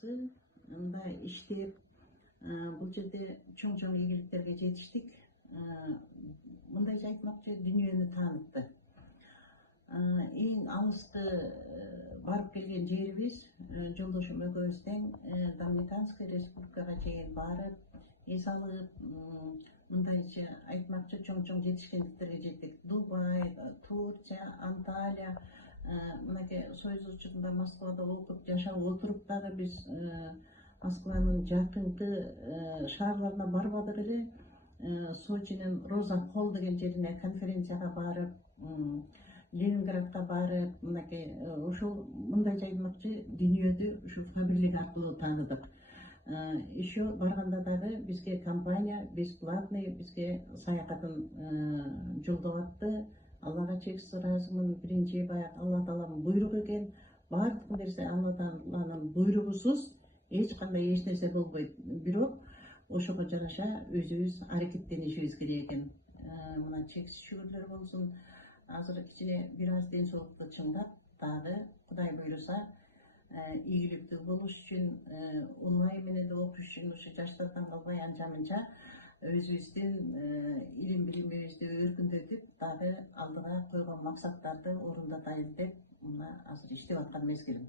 жақсы мындай иштеп бул жерде чоң ийгиликтерге жетиштик. Мындайча айтмакчы, дүйнөнү таанытты. Эң алысты барып келген жерибиз жолдошум экөөбүз тең Доминиканская республикага чейин барып, эс алып, мындайча айтмакчы чоң жетишкендиктерге жеттик. Дубай, Турция, Анталия, мынакей Союз учурунда Москвада окуп жашап отуруп дагы биз Москванын жакынкы шаарларына барбадык эле. Сочинин Роза Холл деген жерине конференцияга барып, Ленинградка барып, мынакей ушул мындайча айтмакчы, дүйнөдү ушу Фаберлик аркылуу тааныдык. Еще барганда дагы бизге компания бесплатный бизге саякатын жолдоп атты. Аллага чексиз ыраазымын. Биринчи баягы Алла Тааланын буйругу экен. Бардык нерсе Алла Тааланын буйругусуз эч кандай эч нерсе болбойт. Бирок ошого жараша өзүбүз аракеттенишибиз керек экен. Мына чексиз шүгүрлөр болсун. Азыр кичине бир аз ден соолукту чыңдап, дагы Кудай буйруса ийгиликтүү болуш үчүн, онлайн менен да окуш үчүн ушу жаштардан калбай анча-мынча өзүбүздүн илим билимибизди өркүндөтүп, дагы алдыга койгон максаттарды орундатайын деп мына азыр иштеп аткан мезгилим.